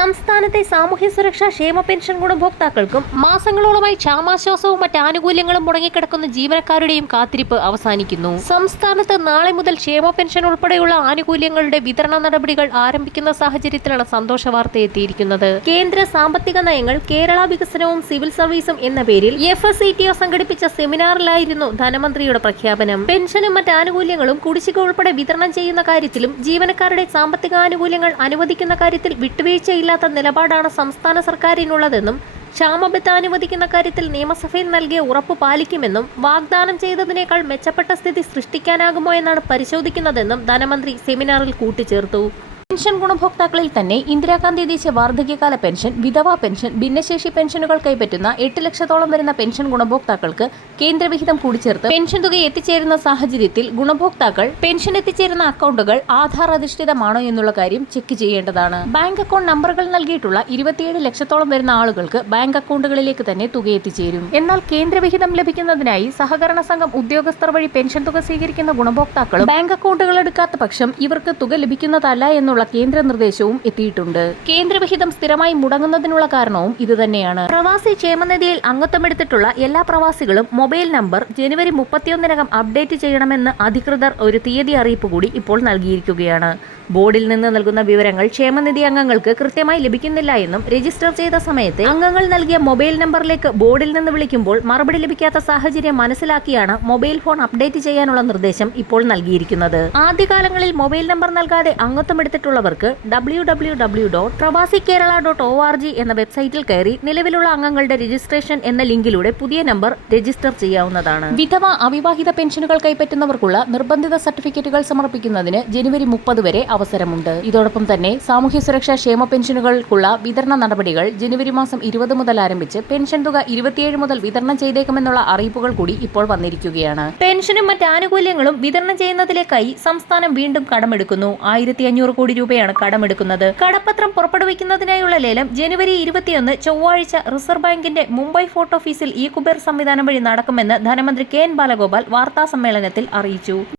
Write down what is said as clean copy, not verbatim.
സംസ്ഥാനത്തെ സാമൂഹ്യ സുരക്ഷാ ക്ഷേമ പെൻഷൻ ഗുണഭോക്താക്കൾക്കും മാസങ്ങളോളമായി ക്ഷാമാശ്വാസവും മറ്റ് ആനുകൂല്യങ്ങളും മുടങ്ങിക്കിടക്കുന്ന ജീവനക്കാരുടെയും കാത്തിരിപ്പ് അവസാനിക്കുന്നു. സംസ്ഥാനത്ത് നാളെ മുതൽ ക്ഷേമ പെൻഷൻ ഉൾപ്പെടെയുള്ള ആനുകൂല്യങ്ങളുടെ വിതരണ നടപടികൾ ആരംഭിക്കുന്ന സാഹചര്യത്തിലാണ് സന്തോഷ വാർത്ത എത്തിയിരിക്കുന്നത്. കേന്ദ്ര സാമ്പത്തിക നയങ്ങൾ, കേരള വികസനവും സിവിൽ സർവീസും എന്ന പേരിൽ FSCTO സംഘടിപ്പിച്ച സെമിനാറിലായിരുന്നു ധനമന്ത്രിയുടെ പ്രഖ്യാപനം. പെൻഷനും മറ്റ് ആനുകൂല്യങ്ങളും കുടിശ്ശിക ഉൾപ്പെടെ വിതരണം ചെയ്യുന്ന കാര്യത്തിലും ജീവനക്കാരുടെ സാമ്പത്തിക ആനുകൂല്യങ്ങൾ അനുവദിക്കുന്ന കാര്യത്തിൽ വിട്ടുവീഴ്ചയില്ലാത്ത നിലപാടാണ് സംസ്ഥാന സർക്കാരിനുള്ളതെന്നും ക്ഷാമബത്ത അനുവദിക്കുന്ന കാര്യത്തിൽ നിയമസഭയിൽ നൽകിയ ഉറപ്പ് പാലിക്കുമെന്നും വാഗ്ദാനം ചെയ്തതിനേക്കാൾ മെച്ചപ്പെട്ട സ്ഥിതി സൃഷ്ടിക്കാനാകുമോ എന്നാണ് പരിശോധിക്കുന്നതെന്നും ധനമന്ത്രി സെമിനാറിൽ കൂട്ടിച്ചേർത്തു. പെൻഷൻ ഗുണഭോക്താക്കളിൽ തന്നെ ഇന്ദിരാഗാന്ധി ദേശീയ വാർദ്ധക്യകാല പെൻഷൻ, വിധവാ പെൻഷൻ, ഭിന്നശേഷി പെൻഷനുകൾ കൈപ്പറ്റുന്ന 8 ലക്ഷത്തോളം വരുന്ന പെൻഷൻ ഗുണഭോക്താക്കൾക്ക് കേന്ദ്രവിഹിതം കൂടിച്ചേർത്ത് പെൻഷൻ തുക എത്തിച്ചേരുന്ന സാഹചര്യത്തിൽ ഗുണഭോക്താക്കൾ പെൻഷൻ എത്തിച്ചേരുന്ന അക്കൗണ്ടുകൾ ആധാർ അധിഷ്ഠിതമാണോ എന്നുള്ള കാര്യം ചെക്ക് ചെയ്യേണ്ടതാണ്. ബാങ്ക് അക്കൗണ്ട് നമ്പറുകൾ നൽകിയിട്ടുള്ള 27 ലക്ഷത്തോളം വരുന്ന ആളുകൾക്ക് ബാങ്ക് അക്കൗണ്ടുകളിലേക്ക് തന്നെ തുക എത്തിച്ചേരും. എന്നാൽ കേന്ദ്രവിഹിതം ലഭിക്കുന്നതിനായി സഹകരണ സംഘം ഉദ്യോഗസ്ഥർ വഴി പെൻഷൻ തുക സ്വീകരിക്കുന്ന ഗുണഭോക്താക്കളും ബാങ്ക് അക്കൗണ്ടുകൾ എടുക്കാത്ത പക്ഷം ഇവർക്ക് തുക ലഭിക്കുന്നതല്ല എന്നുള്ള കേന്ദ്ര നിർദ്ദേശവും എത്തിയിട്ടുണ്ട്. കേന്ദ്രവിഹിതം സ്ഥിരമായി മുടങ്ങുന്നതിനുള്ള കാരണവും ഇതുതന്നെയാണ്. പ്രവാസി ക്ഷേമനിധിയിൽ അംഗത്വമെടുത്തിട്ടുള്ള എല്ലാ പ്രവാസികളും മൊബൈൽ നമ്പർ ജനുവരി 31-നകം അപ്ഡേറ്റ് ചെയ്യണമെന്ന് അധികൃതർ ഒരു തീയതി അറിയിപ്പ് കൂടി ഇപ്പോൾ നൽകിയിരിക്കുകയാണ്. ബോർഡിൽ നിന്ന് നൽകുന്ന വിവരങ്ങൾ ക്ഷേമനിധി അംഗങ്ങൾക്ക് കൃത്യമായി ലഭിക്കുന്നില്ല എന്നും രജിസ്റ്റർ ചെയ്ത സമയത്ത് അംഗങ്ങൾ നൽകിയ മൊബൈൽ നമ്പറിലേക്ക് ബോർഡിൽ നിന്ന് വിളിക്കുമ്പോൾ മറുപടി ലഭിക്കാത്ത സാഹചര്യം മനസ്സിലാക്കിയാണ് മൊബൈൽ ഫോൺ അപ്ഡേറ്റ് ചെയ്യാനുള്ള നിർദ്ദേശം ഇപ്പോൾ നൽകിയിരിക്കുന്നത്. ആദ്യകാലങ്ങളിൽ മൊബൈൽ നമ്പർ നൽകാതെ അംഗത്വമെടുത്തിട്ടുള്ളവർക്ക് www.pravasikerala.org എന്ന വെബ്സൈറ്റിൽ കയറി നിലവിലുള്ള അംഗങ്ങളുടെ രജിസ്ട്രേഷൻ എന്ന ലിങ്കിലൂടെ പുതിയ നമ്പർ രജിസ്റ്റർ ചെയ്യാവുന്നതാണ്. വിധവ, അവിവാഹിത പെൻഷനുകൾ കൈപ്പറ്റുന്നവർക്കുള്ള നിർബന്ധിത സർട്ടിഫിക്കറ്റുകൾ സമർപ്പിക്കുന്നതിന് ജനുവരി 30 വരെ അവസരമുണ്ട്. ഇതോടൊപ്പം തന്നെ സാമൂഹ്യ സുരക്ഷാ ക്ഷേമ പെൻഷനുകൾക്കുള്ള വിതരണ നടപടികൾ ജനുവരി മാസം 20 മുതൽ ആരംഭിച്ച് പെൻഷൻ തുക 27 മുതൽ വിതരണം ചെയ്തേക്കുമെന്നുള്ള അറിയിപ്പുകൾ കൂടി ഇപ്പോൾ വന്നിരിക്കുകയാണ്. പെൻഷനും മറ്റ് ആനുകൂല്യങ്ങളും വിതരണം ചെയ്യുന്നതിലേക്കായി സംസ്ഥാനം വീണ്ടും കടമെടുക്കുന്നു. 1500 കോടി രൂപയാണ് കടമെടുക്കുന്നത്. കടപ്പത്രം പുറപ്പെടുവിക്കുന്നതിനായുള്ള ലേലം ജനുവരി 21 ചൊവ്വാഴ്ച റിസർവ് ബാങ്കിന്റെ മുംബൈ ഫോർട്ട് ഓഫീസിൽ ഇ കുബേർ സംവിധാനം വഴി നടക്കുമെന്ന് ധനമന്ത്രി KN ബാലഗോപാൽ വാർത്താ സമ്മേളനത്തിൽ അറിയിച്ചു.